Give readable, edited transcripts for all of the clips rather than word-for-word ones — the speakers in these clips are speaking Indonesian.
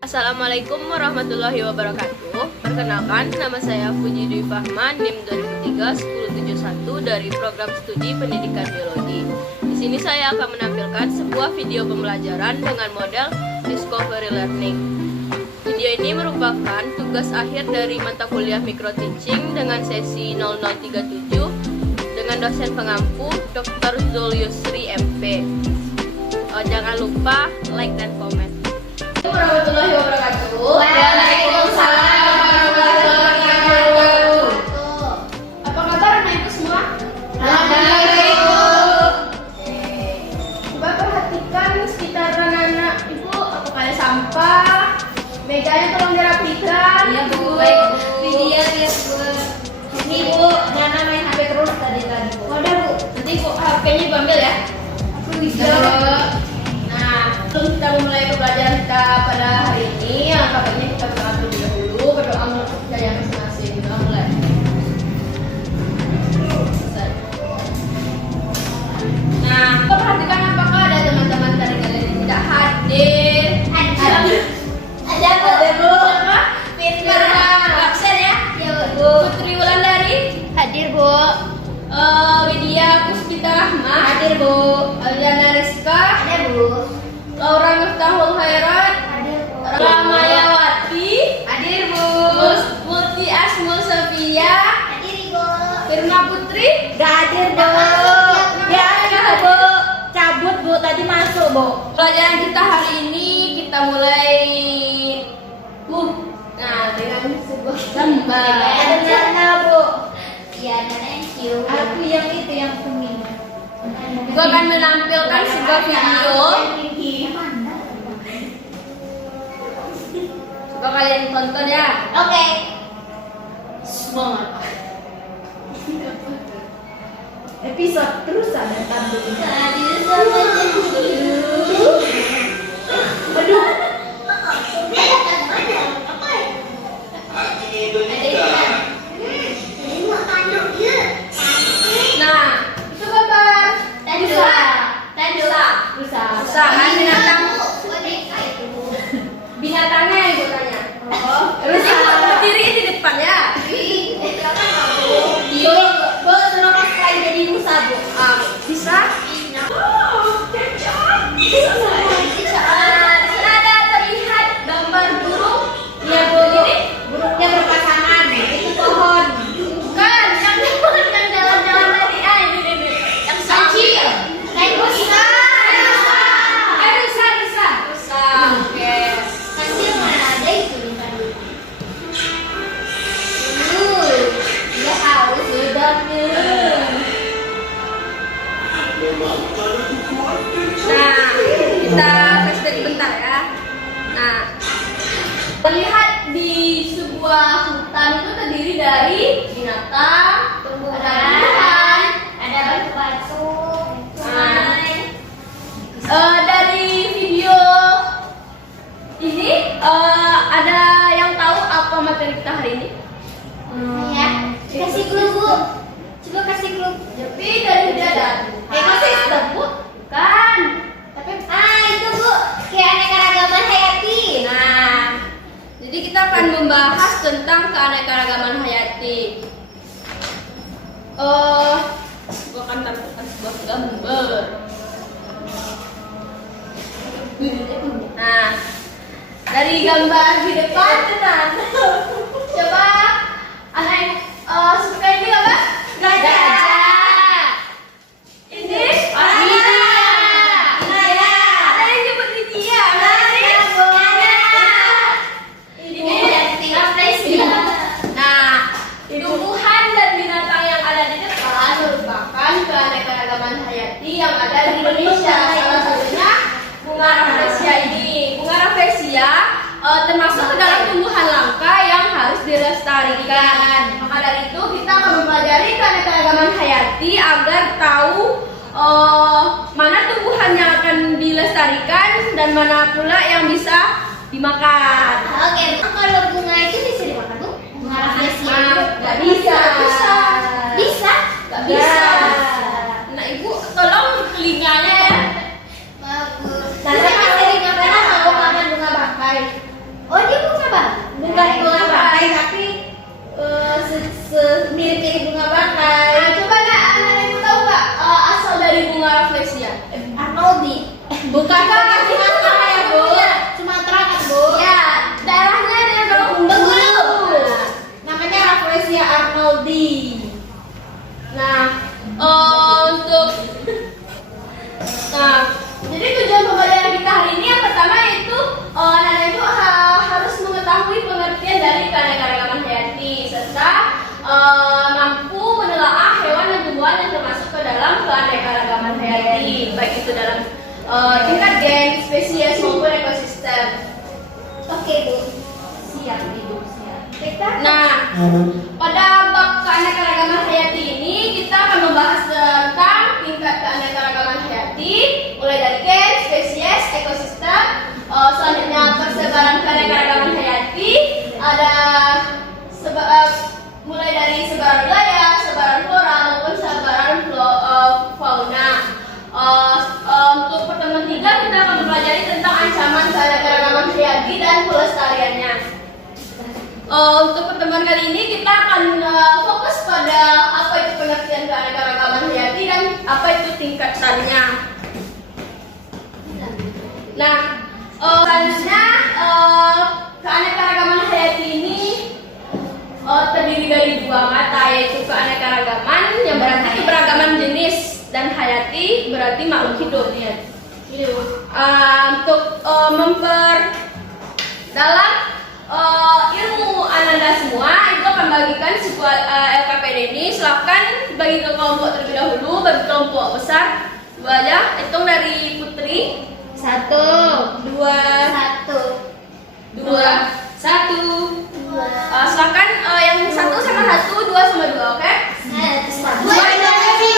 Assalamualaikum warahmatullahi wabarakatuh. Perkenalkan, nama saya Puji Dwi Fahman, NIM 2003-1071 dari Program Studi Pendidikan Biologi. Di sini saya akan menampilkan sebuah video pembelajaran dengan model Discovery Learning. Video ini merupakan tugas akhir dari mata kuliah Micro Teaching dengan sesi 0037 dengan dosen pengampu Dr. Zulyusri MP. Jangan lupa like dan komen. Warahmatullahi wabarakatuh. Waalaikumsalam warahmatullahi wabarakatuh. Apa kabar anak ibu semua? Alhamdulillah. Coba perhatikan sekitar anak-anak ibu. Apakah ada sampah? Mejanya tolong dirapikan. Iya bu. Baik. Video ya bu. Ini bu, Nana main HP terus tadi bu. Udah bu. Nanti bu HP-nya ibu ambil ya. Aku bisa. Sebelum kita memulai pembelajaran kita pada hari ini, alangkah baiknya kita berdoa terlebih dahulu, berdoa menurut kepercayaan masing-masing. Kita mulai. Nah, perhatikan apakah ada teman-teman dari kalian yang tidak hadir? Ada bu. Siapa? Firna. Absen ya? Ya bu. Putri Wulandari? Hadir bu. Widya Puspita Rahma? Hadir bu. Aliana Rizka? Ada bu. Laura Miftahul Khairat? Hadir bu. Ramayawati? Hadir bu. Multi Asmul Sofia? Hadir bu. Firma Putri? Gak hadir bu. Ya itu bu. Cabut bu. Tadi masuk bu. Pelajaran kita hari ini kita mulai dengan sebuah gambar. Ada Nana bu. Iya thank you. Aku yang itu yang kuning. Gue akan menampilkan sebuah video. Coba kalian tonton ya. Oke. Semangat. Episode terus ada tampil. Aduh. Nah, itu gambar rusa kan binatang. Binatangnya ibu tanya. Rusa berdiri di depan ya. Bu, kenapa sekali jadi rusa bu? Bisa? Ada terlihat Gambar burung. ya bu. Burungnya berpasangan. Itu pohon. Bukan, yang jalan-jalan tadi. Ini. Yang kecil. Kayak rusa. Rusa. Oke. Kecil mana ada itu di sana. Dia haus sedapnya. Nah, kita flashback bentar ya. Nah, terlihat di sebuah hutan itu terdiri dari binatang, tumbuhan, Ada batu-batu. dari video ini ada yang tahu apa materi kita hari ini? Ya, kasih clue bu. Coba kasih clue. Tapi dari video ada. Ekosistem bu. Bukan. Tapi itu bu, keanekaragaman hayati. Nah, jadi kita akan membahas tentang keanekaragaman hayati. Gua akan tampilkan sebuah gambar. Nah, dari gambar di depan tenan. Coba anak suka ini apa? Gajah. Ini ada yang nyebut Widya. Nah, tumbuhan dan binatang yang ada di depan merupakan keanekaragaman hayati yang ada di Indonesia. Salah satunya bunga rafflesia ini. Bunga rafflesia termasuk ke dalam tumbuhan langka yang harus dilestarikan. Maka dari itu kita akan mempelajari keanekaragaman hayati agar tahu mana tumbuhan yang akan dilestarikan dan mana pula yang bisa dimakan. Oke, kalau bunga itu bisa dimakan bu? Bunga rafflesia itu Nggak bisa. Bisa? Nggak bisa. Nah ibu tolong telinganya ya. Bagus. Nanti masih di ngapain? Aku makan bunga bangkai. itu dalam tingkat gen, spesies maupun ekosistem. Oke Bu, siap Ibu, siap. Nah, pada bab keanekaragaman hayati ini kita akan membahas tentang tingkat keanekaragaman hayati, mulai dari gen, spesies, ekosistem. Selanjutnya persebaran keanekaragaman hayati, ada mulai dari sebaran wilayah, sebaran flora maupun sebaran fauna. Untuk pertemuan 3 kita akan mempelajari tentang ancaman keanekaragaman hayati dan pelestariannya. Untuk pertemuan kali ini kita akan fokus pada apa itu pengertian keanekaragaman hayati dan apa itu tingkatannya. Nah, selanjutnya keanekaragaman hayati ini terdiri dari 2 mata, yaitu keanekaragaman yang berarti keberagaman jenis dan hayati berarti makhluk hidup. Untuk memperdalam ilmu Ananda semua, itu akan bagikan LKPD ini. Silakan bagi ke kelompok terlebih dahulu, bagi kelompok besar 2 aja. Hitung dari Putri. 1, 2, 1. Silakan yang 1 sama 1, 2 sama 2, oke? 2 lagi.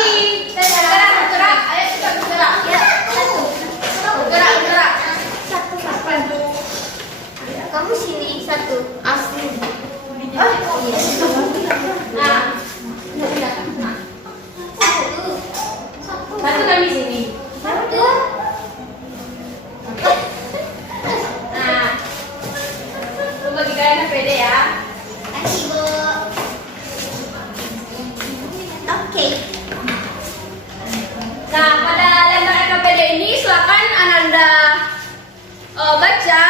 Bergerak. Ayo kita bergerak. Bergerak. Kamu sini 1. Asli. Nah, 1 kami sini. 1. Nah, lu bagi kalian PD ya. Kasih Bu. Oke. Nah, pada lembar LKPD ini silakan Ananda baca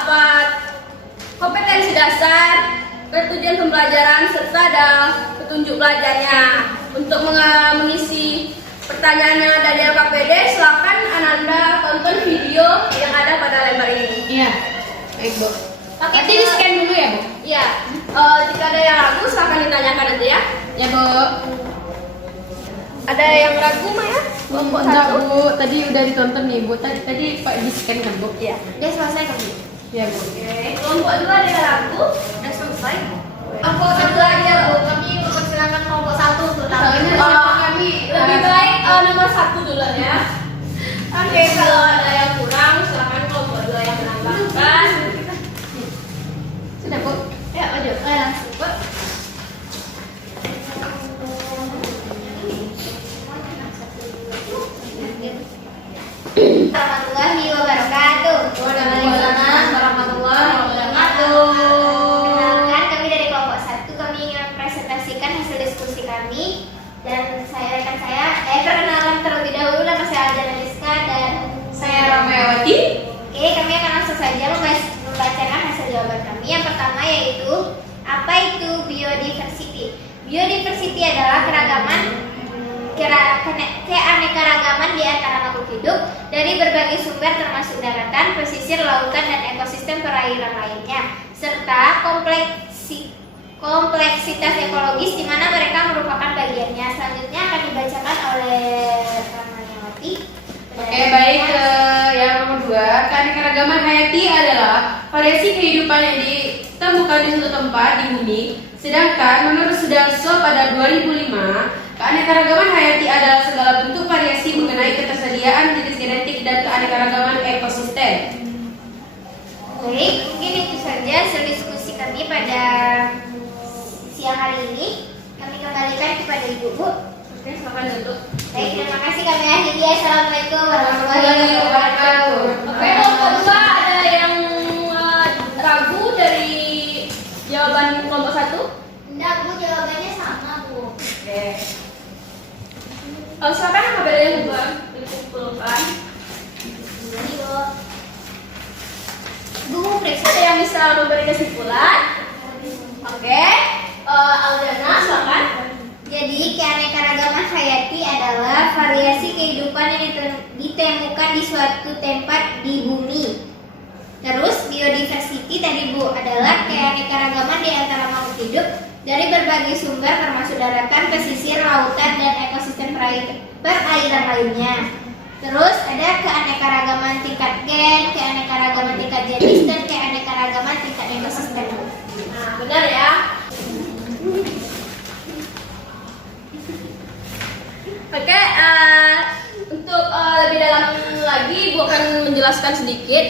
apa kompetensi dasar, tujuan pembelajaran serta ada petunjuk belajarnya. Untuk mengisi pertanyaannya dari LKPD, silakan Ananda tonton video yang ada pada lembar ini. Iya, baik Bu. Pakai Nanti di scan dulu ya Bu? Iya, jika ada yang ragu silakan ditanyakan nanti ya. Ya Bu. Ada yang ragu Maya? Kelompok Enggak 1. Bu, tadi udah ditonton nih Bu. Tadi Pak di scan kan Bu? Iya. Udah selesai kamu. Iya Bu. Oke, kelompok 2 ada yang ragu? Udah selesai. Kelompok 1 aja Bu. Kami mempersilakan kelompok 1 untuk Soalnya tampil. kami Lebih baik nomor 1 dulu ya. Oke, kalau ada yang kurang silakan kelompok 2 yang menambahkan. sudah Bu. Ya, maju. Langsung Bu. Warahmatullahi wabarakatuh. Waalaikumsalam warahmatullahi wabarakatuh. Perkenalkan, kami dari kelompok 1. Kami ingin mempresentasikan hasil diskusi kami. Dan rekan saya, perkenalan terlebih dahulu, nama saya Aljana Rizka dan Saya Ramayawati. Oke, kami akan langsung saja membacakan hasil jawaban kami. Yang pertama yaitu, apa itu biodiversity? Biodiversity adalah keanekaragaman di antara makhluk hidup dari berbagai sumber termasuk daratan, pesisir, lautan, dan ekosistem perairan lainnya, serta kompleksitas ekologis di mana mereka merupakan bagiannya. Selanjutnya akan dibacakan oleh Ramayawati. Oke, baik. Yang nomor 2, keanekaragaman hayati adalah variasi kehidupan yang ditemukan di suatu tempat di bumi. Sedangkan menurut Sudarso pada 2005, keanekaragaman hayati adalah segala bentuk variasi mengenai ketersediaan jenis genetik dan keanekaragaman ekosistem. Baik, mungkin itu saja hasil diskusi kami pada siang hari ini. Kami kembalikan kepada Ibu Bu. Oke, silakan duduk. Baik, terima kasih, kami akhiri. Assalamualaikum warahmatullahi wabarakatuh. Oke, kelompok 2 ada yang ragu dari jawaban kelompok 1? Enggak Bu, jawabannya sama Bu. Oke. Silakan yang beda yang kedua dikumpulkan. Ini Bu. Bu, periksa. Ada yang bisa memberi kesimpulan? Oke. Aldana, silakan. Jadi, keanekaragaman hayati adalah variasi kehidupan yang ditemukan di suatu tempat di bumi. Terus, biodiversity tadi Bu adalah keanekaragaman di antara makhluk hidup dari berbagai sumber termasuk daratan, pesisir, lautan, dan ekosistem perairan lainnya. Terus ada keanekaragaman tingkat gen, keanekaragaman tingkat jenis, dan keanekaragaman tingkat ekosistem. Nah, benar ya. Oke, untuk lebih dalam lagi, Ibu akan menjelaskan sedikit.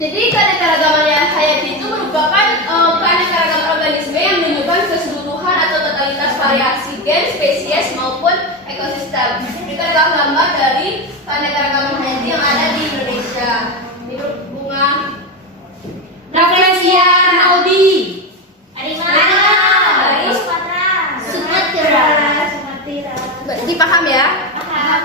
Jadi keanekaragaman hayati itu merupakan keanekaragaman organisme yang menunjukkan keseluruhan atau totalitas variasi gen, spesies maupun ekosistem. Ini adalah gambar dari keanekaragaman hayati yang ada di Indonesia. Ini bunga Rafflesia Rinaldi. Dari mana? Dari Sumatera. Sumatera. Berarti paham ya? Paham.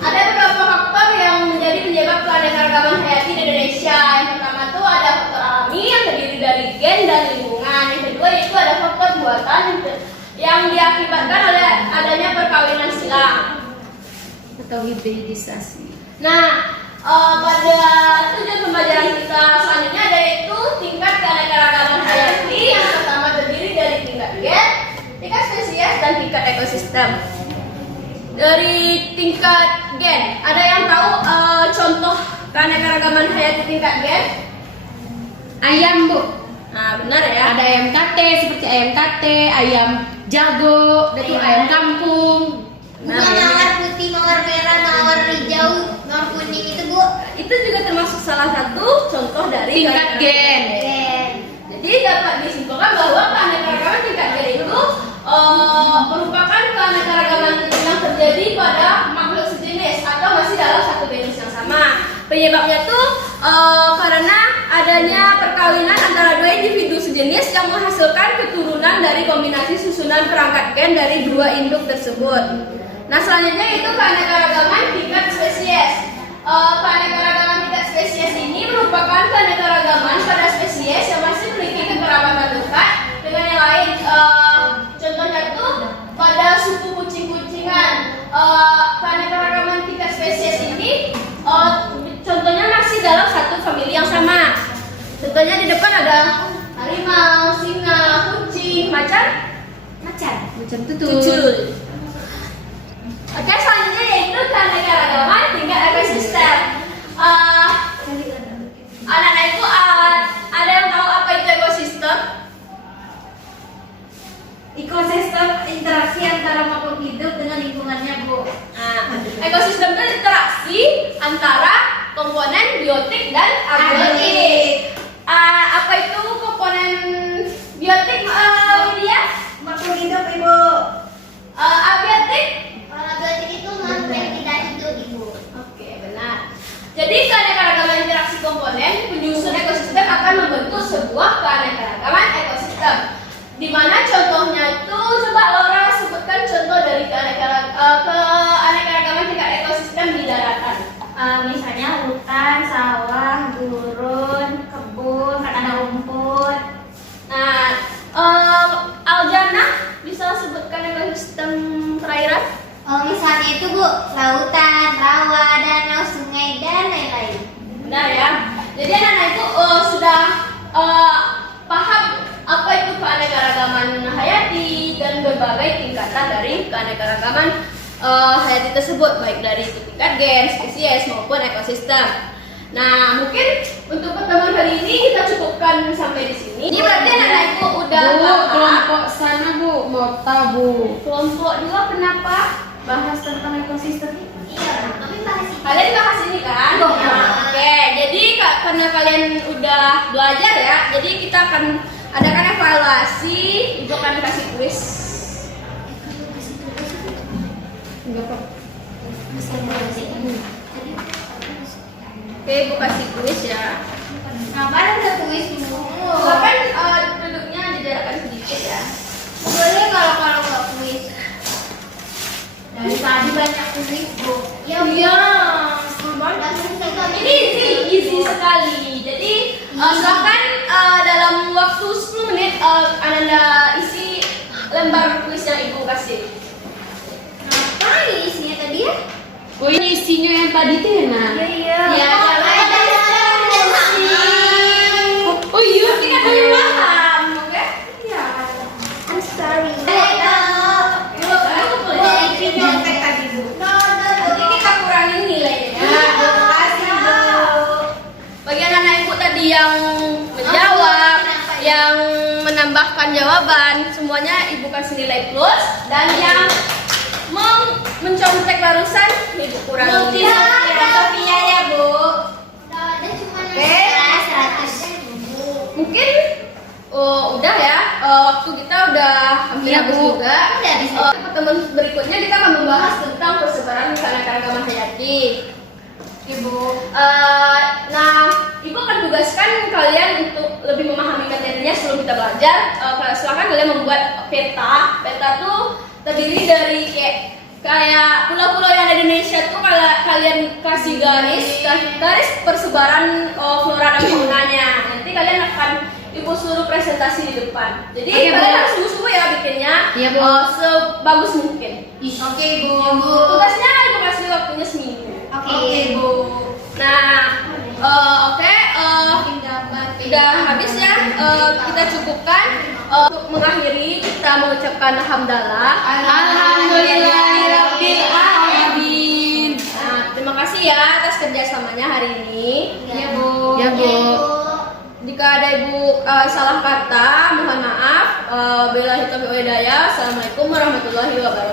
Ada beberapa faktor yang menjadi penyebab keanekaragaman hayati di Indonesia. Yang pertama tuh ada faktor alami yang terdiri dari gen dan lingkungan. Yang kedua itu ada faktor buatan yang diakibatkan oleh adanya perkawinan silang Atau hibridisasi. Nah, pada tujuan pembelajaran kita selanjutnya yaitu tingkat keanekaragaman hayati yang pertama terdiri dari tingkat gen, tingkat spesies, dan tingkat ekosistem. Dari tingkat gen, ada yang tahu contoh keanekaragaman hayati tingkat gen? Ayam, Bu. Nah, benar ya. Ada ayam kate seperti ayam kate, ayam jago, dan ayam kampung. Bunga mawar putih, mawar merah, mawar hijau, mawar kuning itu, Bu. Itu juga termasuk salah satu contoh dari Tingkat gen. Gen. Jadi dapat disimpulkan bahwa keanekaragaman tingkat gen itu merupakan keanekaragaman yang terjadi pada makhluk sejenis atau masih dalam satu genus yang sama. Penyebabnya tuh karena adanya perkawinan antara dua individu sejenis yang menghasilkan keturunan dari kombinasi susunan perangkat gen dari dua induk tersebut. Nah, selanjutnya itu keanekaragaman tingkat spesies. Keanekaragaman tingkat spesies ini merupakan keanekaragaman pada spesies yang masih memiliki kekerabatan dekat dengan yang lain. Contohnya tuh pada suku kucing-kucingan. Keanekaragaman tingkat spesies ini contohnya masih dalam satu famili yang sama. Contohnya di depan ada harimau, singa, kucing, macan, Macam tutul. cucul. Oke, selanjutnya yaitu keanekaragaman tingkat ekosistem. Anak-anak itu ada yang tahu apa itu ekosistem? Ekosistem interaksi antara makhluk hidup dengan lingkungannya, Bu. Nah, ekosistem itu interaksi antara komponen biotik dan abiotik. Apa itu komponen biotik, Widya? Makhluk hidup, Ibu. Abiotik? Abiotik itu makhluk yang tidak hidup, Ibu. Oke, benar. Jadi keanekaragaman interaksi komponen penyusun ekosistem akan membentuk sebuah keanekaragaman ekosistem. Di mana contohnya itu, coba Laura sebutkan contoh dari keanekaragaman tingkat ekosistem di daratan. Misalnya hutan, sawah, gurun, kebun, ada rumput. Nah, Aljana bisa sebutkan ekosistem perairan? Misalnya itu, Bu, lautan, rawa, danau, sungai, dan lain-lain. Benar ya. Jadi anak-anak itu sudah paham apa itu keanekaragaman hayati dan berbagai tingkatan dari keanekaragaman hayati tersebut, baik dari tingkat gen, spesies maupun ekosistem. Nah, mungkin untuk pertemuan hari ini kita cukupkan sampai di sini. Ini berarti anak-anak itu udah Bu, paham. kelompok sana, Bu, mau tahu, Bu. Kelompok 2 kenapa bahas tentang ekosistem ini? Iya, tapi bahas ini. Kalian bahas ini kan? Iya. Oke, jadi karena kalian udah belajar ya, jadi kita akan adakan evaluasi. Ibu akan kasih kuis. Enggak, Pak. Oke, Ibu kasih kuis ya. Ngapain ada kuis dulu? Bahkan duduknya dijarakkan sedikit ya. Boleh kalau nggak kuis. Dari tadi banyak kuis, Bu. Ya, Bu. Iya. Ini Ini easy sekali. Jadi silakan dalam waktu 10 menit Ananda isi lembar kuis yang Ibu kasih. Ngapain isinya tadi ya? Oh, ini isinya yang tadi tuh ya, Nak? Iya. Ya, ada Oh iya, kita belum paham, oke? Iya. I'm sorry. Halo. Dari nyontek tadi, Bu. No. yang menjawab, yang menambahkan jawaban, semuanya Ibu kasih nilai plus, dan yang mencontek barusan Ibu kurangi. Sofinya ya Bu. Oke. Mungkin udah ya, waktu kita udah hampir Iya, habis Bu. juga. Udah habis. Pertemuan berikutnya kita akan membahas tentang persebaran keanekaragaman hayati. Ibu, nah Ibu akan tugaskan kalian untuk lebih memahami materinya sebelum kita belajar. Silakan kalian membuat peta. Peta tuh terdiri dari kayak pulau-pulau yang ada di Indonesia tuh kalian kasih garis persebaran flora dan faunanya. Nanti kalian akan Ibu suruh presentasi di depan. Jadi Oke, Bu. kalian harus sungguh-sungguh ya bikinnya, Iya, Bu. sebagus mungkin. Oke Bu. Tugasnya Ibu kasih waktunya seminggu. Oke Bu. Nah, oke, udah habis ya. Kita cukupkan. Untuk mengakhiri, kita mengucapkan hamdalah. Alhamdulillahirabbil alamin. Nah, terima kasih ya atas kerjasamanya hari ini. Ya Bu. Ya, Bu. Jika ada Ibu salah kata, mohon maaf. Billahi taufiq wal hidayah. Assalamualaikum warahmatullahi wabarakatuh.